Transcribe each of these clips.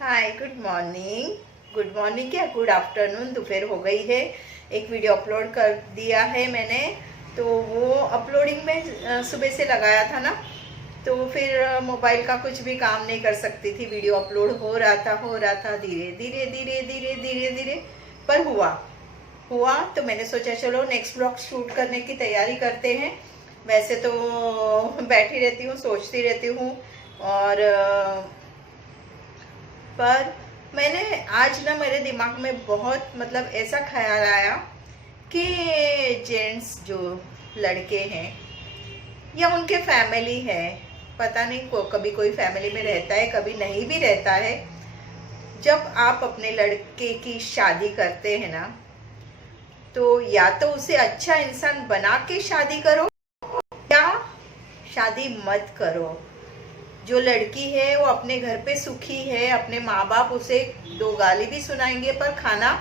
हाय, good morning. Good morning क्या, good afternoon, दोपहर हो गई है। एक वीडियो अपलोड कर दिया है मैंने, तो वो अपलोडिंग में सुबह से लगाया था ना, तो फिर मोबाइल का कुछ भी काम नहीं कर सकती थी। वीडियो अपलोड हो रहा था धीरे धीरे धीरे धीरे धीरे धीरे, पर हुआ तो मैंने सोचा चलो नेक्स्ट ब्लॉग शूट करने की तैयारी करते हैं। वैसे तो बैठी रहती हूँ, सोचती रहती हूँ, और पर मैंने आज ना मेरे दिमाग में बहुत ऐसा ख्याल आया कि जेंट्स जो लड़के हैं या उनके फैमिली है, पता नहीं कभी कोई फैमिली में रहता है, कभी नहीं भी रहता है। जब आप अपने लड़के की शादी करते हैं ना, तो या तो उसे अच्छा इंसान बना के शादी करो या शादी मत करो। जो लड़की है वो अपने घर पे सुखी है, अपने माँ बाप उसे दो गाली भी सुनाएंगे पर खाना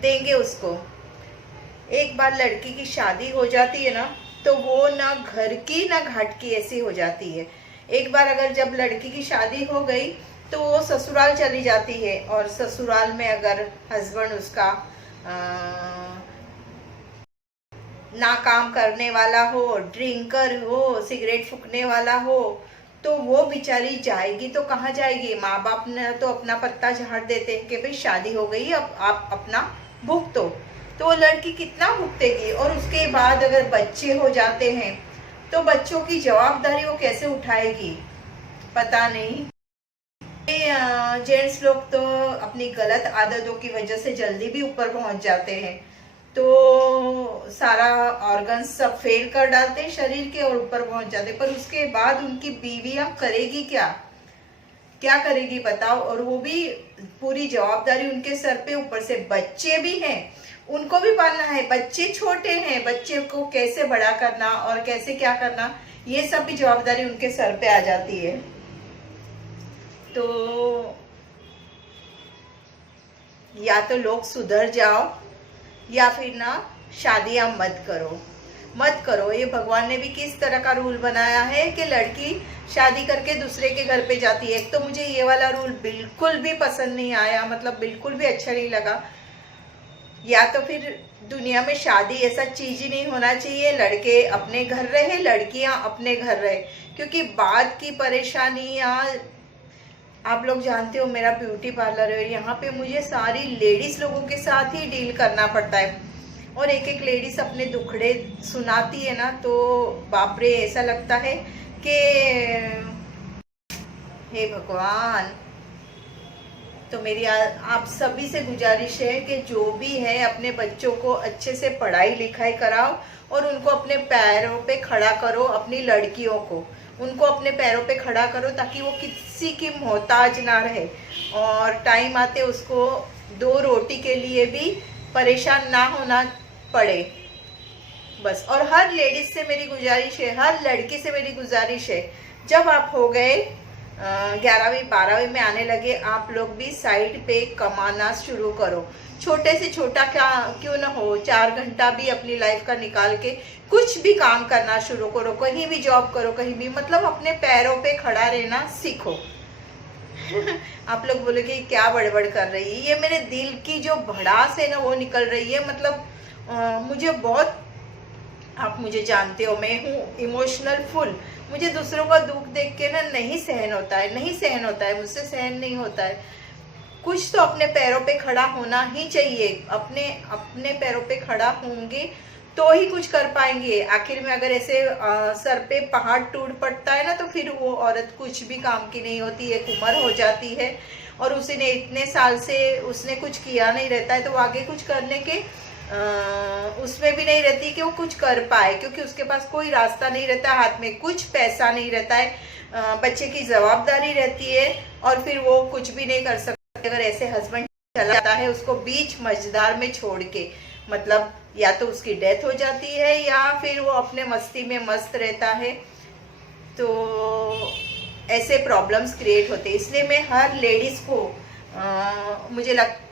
देंगे उसको। एक बार लड़की की शादी हो जाती है ना, तो वो ना घर की ना घाट की ऐसी हो जाती है। एक बार अगर जब लड़की की शादी हो गई तो वो ससुराल चली जाती है, और ससुराल में अगर हस्बैंड उसका ना काम करने वाला हो, ड्रिंकर हो, सिगरेट फूकने वाला हो, तो वो बेचारी जाएगी तो कहाँ जाएगी। माँ बाप ने तो अपना पत्ता झाड़ देते हैं कि भाई शादी हो गई, अब आप अपना भुगतो। तो वो लड़की कितना भुगतेगी। और उसके बाद अगर बच्चे हो जाते हैं तो बच्चों की जवाबदारी वो कैसे उठाएगी, पता नहीं। जेंट्स लोग तो अपनी गलत आदतों की वजह से जल्दी भी ऊपर पहुंच जाते हैं, तो सारा ऑर्गन्स सब फेल कर डालते हैं शरीर के और ऊपर पहुंच जाते। पर उसके बाद उनकी बीवियां करेगी क्या करेगी बताओ। और वो भी पूरी जवाबदारी उनके सर पे, ऊपर से बच्चे भी हैं, उनको भी पालना है। बच्चे छोटे हैं, बच्चे को कैसे बड़ा करना और कैसे क्या करना, ये सब भी जवाबदारी उनके सर पे आ जाती है। तो या तो लोग सुधर जाओ या फिर ना शादियां मत करो। ये भगवान ने भी किस तरह का रूल बनाया है कि लड़की शादी करके दूसरे के घर पे जाती है। एक तो मुझे ये वाला रूल बिल्कुल भी पसंद नहीं आया, बिल्कुल भी अच्छा नहीं लगा। या तो फिर दुनिया में शादी ऐसा चीज ही नहीं होना चाहिए, लड़के अपने घर रहे, लड़कियां अपने घर रहे। क्योंकि बाद की परेशानियां, आप लोग जानते हो मेरा ब्यूटी पार्लर है, यहाँ पे मुझे सारी लेडीज लोगों के साथ ही डील करना पड़ता है। और एक एक लेडीज अपने दुखड़े सुनाती है ना, तो बाप रे, ऐसा लगता है कि हे भगवान। तो मेरी आप सभी से गुजारिश है कि जो भी है अपने बच्चों को अच्छे से पढ़ाई लिखाई कराओ और उनको अपने पैरों पे खड़ा करो। अपनी लड़कियों को उनको अपने पैरों पे खड़ा करो, ताकि वो किसी की मोहताज ना रहे और टाइम आते उसको दो रोटी के लिए भी परेशान ना होना पड़े, बस। और हर लेडीज से मेरी गुजारिश है, हर लड़की से मेरी गुजारिश है, जब आप हो गए 11वीं 12वीं में आने लगे, आप लोग भी साइड पे कमाना शुरू करो। छोटे से छोटा क्या क्यों ना हो, 4 घंटा भी अपनी लाइफ का निकाल के कुछ भी काम करना शुरू करो, कहीं भी जॉब करो, कहीं भी, अपने पैरों पे खड़ा रहना सीखो। आप लोग बोलोगे क्या बड़बड़ कर रही है, ये मेरे दिल की जो भड़ास है ना वो निकल रही है। मुझे बहुत, आप मुझे जानते हो, मैं हूँ इमोशनल फुल। मुझे दूसरों का दुख देख के ना नहीं सहन होता है, मुझसे सहन नहीं होता है। कुछ तो अपने पैरों पे खड़ा होना ही चाहिए। अपने पैरों पे खड़ा होंगे तो ही कुछ कर पाएंगे। आखिर में अगर ऐसे सर पे पहाड़ टूट पड़ता है ना, तो फिर वो औरत कुछ भी काम की नहीं होती। एक उम्र हो जाती है और उसने इतने साल से उसने कुछ किया नहीं रहता है, तो आगे कुछ करने के उसमें भी नहीं रहती कि वो कुछ कर पाए, क्योंकि उसके पास कोई रास्ता नहीं रहता, हाथ में कुछ पैसा नहीं रहता है, बच्चे की जवाबदारी रहती है और फिर वो कुछ भी नहीं कर सकते। अगर ऐसे हस्बैंड चला जाता है उसको बीच मझधार में छोड़ के, या तो उसकी डेथ हो जाती है या फिर वो अपने मस्ती में मस्त रहता है, तो ऐसे प्रॉब्लम्स क्रिएट होते हैं। इसलिए मैं हर लेडीज को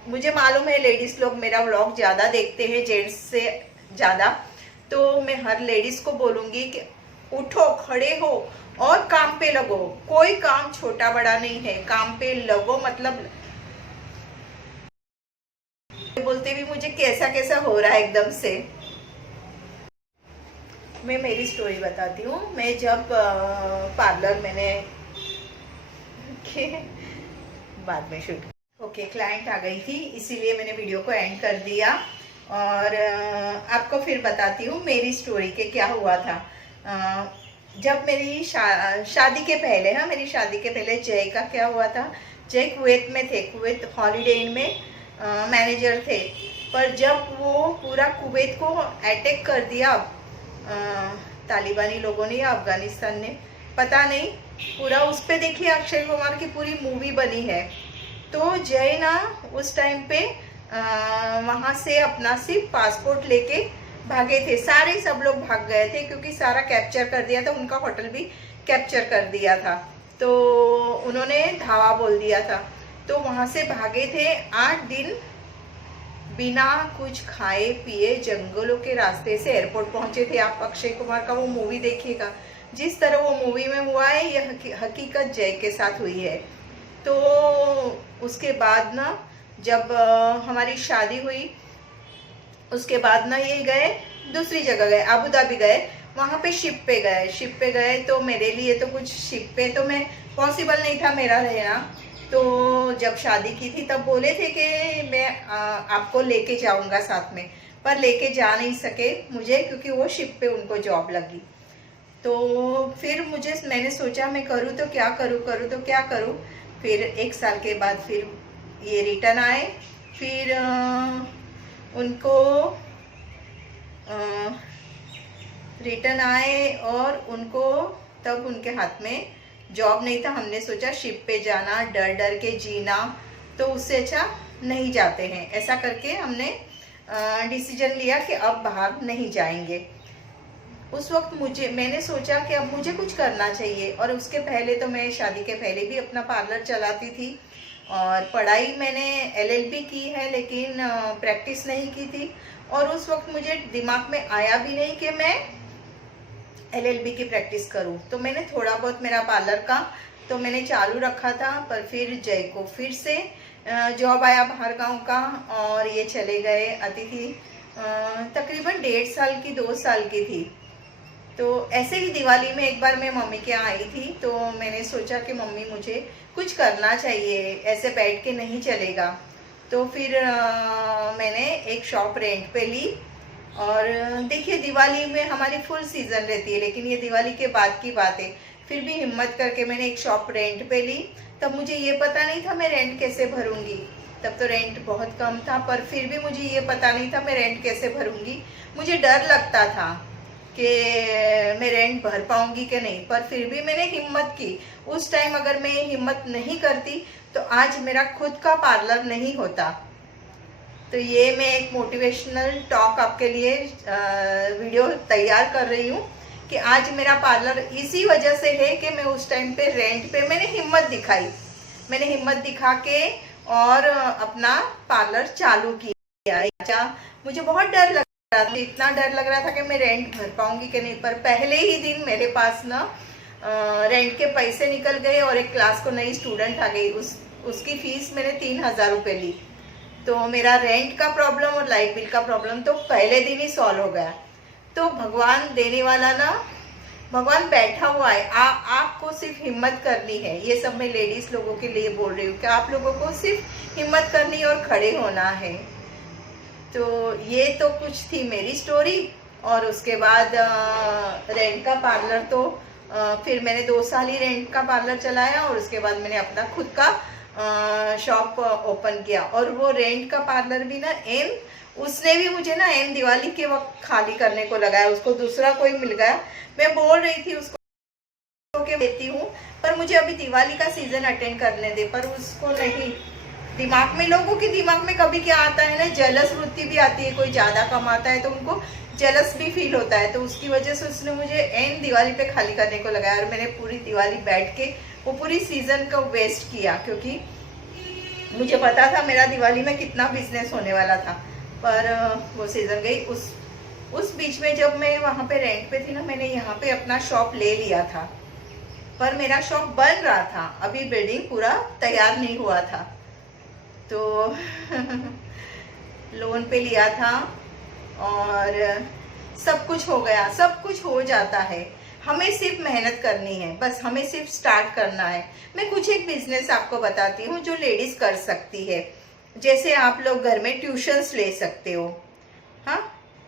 मुझे मालूम है लेडीज लोग मेरा व्लॉग ज़्यादा देखते हैं जेंट्स से ज़्यादा, तो मैं हर लेडीज को बोलूँगी कि उठो, खड़े हो और काम पे लगो। कोई काम छोटा बड़ा नहीं है, काम पे लगो। बोलते भी मुझे कैसा कैसा हो रहा है एकदम से। मैं मेरी स्टोरी बताती हूँ। मैं जब पार्लर मैंने बाद में शूट ओके क्लाइंट आ गई थी, इसीलिए मैंने वीडियो को एंड कर दिया और आपको फिर बताती हूँ मेरी स्टोरी के क्या हुआ था। जब मेरी शादी के पहले, हाँ मेरी शादी के पहले जय का क्या हुआ था। जय कुवैत में थे, कुवैत हॉलीडे इन में मैनेजर थे। पर जब वो पूरा कुवैत को अटैक कर दिया तालिबानी लोगों ने या अफगानिस्तान ने, पता नहीं, पूरा उस पे देखिए अक्षय कुमार की पूरी मूवी बनी है। तो जय ना उस टाइम पे वहाँ से अपना सिर्फ पासपोर्ट लेके भागे थे। सारे सब लोग भाग गए थे क्योंकि सारा कैप्चर कर दिया था, उनका होटल भी कैप्चर कर दिया था। तो उन्होंने धावा बोल दिया था, तो वहाँ से भागे थे। 8 दिन बिना कुछ खाए पिए जंगलों के रास्ते से एयरपोर्ट पहुंचे थे। आप अक्षय कुमार का वो मूवी देखिएगा, जिस तरह वो मूवी में हुआ है ये हकीकत जय के साथ हुई है। तो उसके बाद ना जब हमारी शादी हुई, उसके बाद ना ये गए दूसरी जगह गए, अबू धाबी गए। वहाँ पे शिप पे गए। तो मेरे लिए तो कुछ शिप पे तो मैं पॉसिबल नहीं था मेरा रहना। तो जब शादी की थी तब बोले थे कि मैं आपको लेके जाऊंगा साथ में, पर लेके जा नहीं सके मुझे क्योंकि वो शिप पे उनको जॉब लगी। तो फिर मैंने सोचा मैं करूँ तो क्या करूँ। फिर 1 साल के बाद फिर ये रिटर्न आए। फिर उनको रिटर्न आए और उनको तब उनके हाथ में जॉब नहीं था। हमने सोचा शिप पे जाना, डर डर के जीना, तो उससे अच्छा नहीं जाते हैं। ऐसा करके हमने डिसीजन लिया कि अब बाहर नहीं जाएंगे। उस वक्त मैंने सोचा कि अब मुझे कुछ करना चाहिए। और उसके पहले तो मैं शादी के पहले भी अपना पार्लर चलाती थी और पढ़ाई मैंने LLB की है, लेकिन प्रैक्टिस नहीं की थी। और उस वक्त मुझे दिमाग में आया भी नहीं कि मैं LLB की प्रैक्टिस करूं। तो मैंने थोड़ा बहुत मेरा पार्लर का तो मैंने चालू रखा था। पर फिर जय को फिर से जॉब आया बाहर गांव का और ये चले गए। अतिथि तकरीबन 1.5 साल की 2 साल की थी। तो ऐसे ही दिवाली में एक बार मैं मम्मी के यहाँ आई थी। तो मैंने सोचा कि मम्मी मुझे कुछ करना चाहिए, ऐसे बैठ के नहीं चलेगा। तो फिर मैंने एक शॉप रेंट पे ली। और देखिए दिवाली में हमारी फुल सीजन रहती है, लेकिन ये दिवाली के बाद की बात है। फिर भी हिम्मत करके मैंने एक शॉप रेंट पे ली। तब मुझे ये पता नहीं था मैं रेंट कैसे भरूंगी, तब तो रेंट बहुत कम था। पर फिर भी मुझे ये पता नहीं था मैं रेंट कैसे भरूंगी। मुझे डर लगता था कि मैं रेंट भर पाऊंगी कि नहीं। पर फिर भी मैंने हिम्मत की। उस टाइम अगर मैं हिम्मत नहीं करती तो आज मेरा खुद का पार्लर नहीं होता। तो ये मैं एक मोटिवेशनल टॉक आपके लिए वीडियो तैयार कर रही हूँ कि आज मेरा पार्लर इसी वजह से है कि मैं उस टाइम पे रेंट पे मैंने हिम्मत दिखाई। मैंने हिम्मत दिखा के और अपना पार्लर चालू किया। मुझे बहुत डर लग रहा था, इतना डर लग रहा था कि मैं रेंट भर पाऊंगी कि नहीं। पर पहले ही दिन मेरे पास ना रेंट के पैसे निकल गए और एक क्लास को नई स्टूडेंट आ गई। उसकी फीस मैंने 3000 रुपये ली। तो मेरा रेंट का प्रॉब्लम और लाइट बिल का प्रॉब्लम तो पहले दिन ही सॉल्व हो गया। तो भगवान देने वाला ना, भगवान बैठा हुआ है। आपको सिर्फ हिम्मत करनी है। ये सब मैं लेडीज लोगों के लिए बोल रही हूँ कि आप लोगों को सिर्फ हिम्मत करनी और खड़े होना है। तो ये तो कुछ थी मेरी स्टोरी। और उसके बाद रेंट का पार्लर तो फिर मैंने 2 साल ही रेंट का पार्लर चलाया और उसके बाद मैंने अपना खुद का शॉप ओपन किया। और वो रेंट का पार्लर भी ना उसने भी मुझे ना दिवाली के वक्त खाली करने को लगाया। उसको दूसरा कोई मिल गया। मैं बोल रही थी उसको कि देती हूँ, पर मुझे अभी दिवाली का सीजन अटेंड करने दे। पर उसको नहीं। दिमाग में, लोगों के दिमाग में कभी क्या आता है ना, जलस वृत्ति भी आती है। कोई ज्यादा कमाता है तो उनको जलस भी फील होता है। तो उसकी वजह से उसने मुझे दिवाली पे खाली करने को लगाया। और मैंने पूरी दिवाली बैठ के वो पूरी सीजन को वेस्ट किया, क्योंकि मुझे पता था मेरा दिवाली में कितना बिजनेस होने वाला था। पर वो सीजन गई। उस बीच में जब मैं वहाँ पे रेंट पे थी ना, मैंने यहाँ पे अपना शॉप ले लिया था। पर मेरा शॉप बन रहा था, अभी बिल्डिंग पूरा तैयार नहीं हुआ था। तो लोन पे लिया था और सब कुछ हो गया, सब कुछ हो जाता है। हमें सिर्फ मेहनत करनी है, बस हमें सिर्फ स्टार्ट करना है। मैं कुछ एक बिजनेस आपको बताती हूँ जो लेडीज कर सकती है। जैसे आप लोग घर में ट्यूशन्स ले सकते हो। हाँ,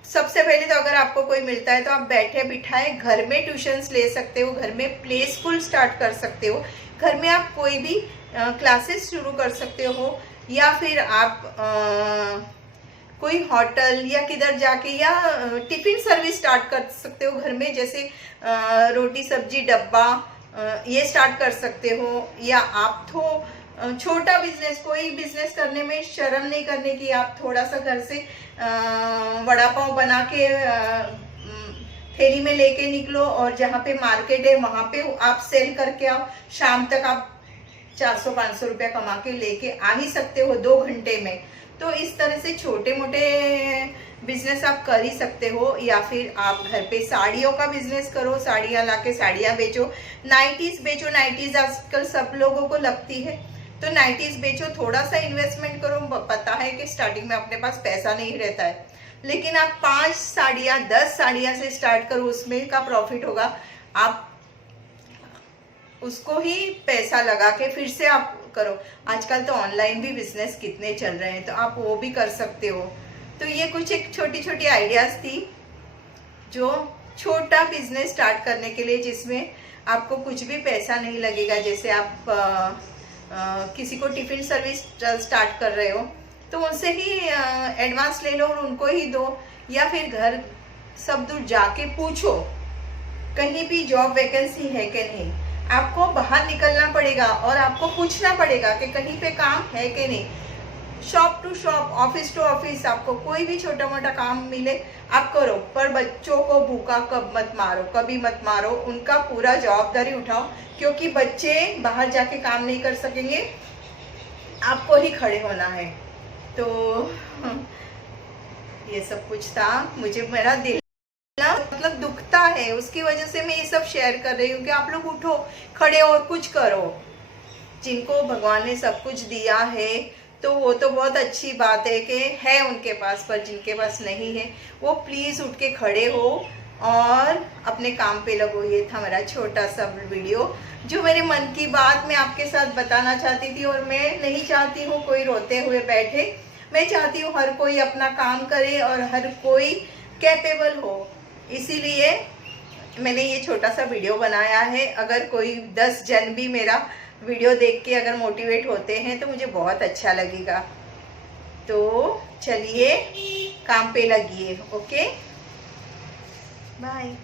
सबसे पहले तो अगर आपको कोई मिलता है तो आप बैठे बिठाए घर में ट्यूशन्स ले सकते हो, घर में प्ले स्कूल स्टार्ट कर सकते हो, घर में आप कोई भी क्लासेस शुरू कर सकते हो, या फिर आप कोई होटल या किधर जाके या टिफिन सर्विस स्टार्ट कर सकते हो घर में। जैसे रोटी सब्जी डब्बा ये स्टार्ट कर सकते हो। या आप तो छोटा बिजनेस, कोई बिजनेस करने में शर्म नहीं करने की। आप थोड़ा सा घर से वड़ा पाव बना के थैली में लेके निकलो और जहाँ पे मार्केट है वहाँ पे आप सेल करके आओ। शाम तक आप 400-500 रुपया कमा के लेके आ ही सकते हो 2 घंटे में। तो इस तरह से छोटे मोटे बिजनेस आप कर ही सकते हो। या फिर आप घर पे साड़ियों का बिजनेस करो, साड़ियाँ लाके साड़ियाँ बेचो, नाइटीज बेचो। नाइटीज आजकल सब लोगों को लगती है, तो नाइटीज बेचो, थोड़ा सा इन्वेस्टमेंट करो। पता है कि स्टार्टिंग में अपने पास पैसा नहीं रहता है, लेकिन आप 5 साड़ियाँ 10 साड़ियाँ से स्टार्ट करो, उसमें का प्रॉफिट होगा। आप उसको ही पैसा लगा के फिर से आप करो। आजकल तो ऑनलाइन भी बिजनेस कितने चल रहे हैं, तो आप वो भी कर सकते हो। तो ये कुछ एक छोटी छोटी आइडियाज थी जो छोटा बिजनेस स्टार्ट करने के लिए, जिसमें आपको कुछ भी पैसा नहीं लगेगा। जैसे आप किसी को टिफिन सर्विस स्टार्ट कर रहे हो तो उनसे ही एडवांस ले लो और उनको ही दो। या फिर घर सब दूर जाके पूछो कहीं भी जॉब वैकेंसी है कि नहीं। आपको बाहर निकलना पड़ेगा और आपको पूछना पड़ेगा कि कहीं पे काम है कि नहीं। Shop to shop, office to office, आपको कोई भी छोटा मोटा काम मिले आप करो, पर बच्चों को भूखा कब मत मारो, कभी मत मारो। उनका पूरा जवाबदारी उठाओ, क्योंकि बच्चे बाहर जाके काम नहीं कर सकेंगे, आपको ही खड़े होना है। तो ये सब कुछ था। मुझे मेरा दिल मतलब दुखता है, उसकी वजह से मैं ये सब शेयर कर रही हूँ कि आप लोग उठो, खड़े और कुछ करो। जिनको भगवान ने सब कुछ दिया है तो वो तो बहुत अच्छी बात है कि है उनके पास, पर जिनके पास नहीं है वो प्लीज़ उठ के खड़े हो और अपने काम पे लगो। ये था मेरा छोटा सा वीडियो जो मेरे मन की बात मैं आपके साथ बताना चाहती थी। और मैं नहीं चाहती हूँ कोई रोते हुए बैठे, मैं चाहती हूँ हर कोई अपना काम करे और हर कोई कैपेबल हो। इसीलिए मैंने ये छोटा सा वीडियो बनाया है। अगर कोई 10 जन भी मेरा वीडियो देख के अगर मोटिवेट होते हैं तो मुझे बहुत अच्छा लगेगा। तो चलिए काम पे लगिए। Okay, bye.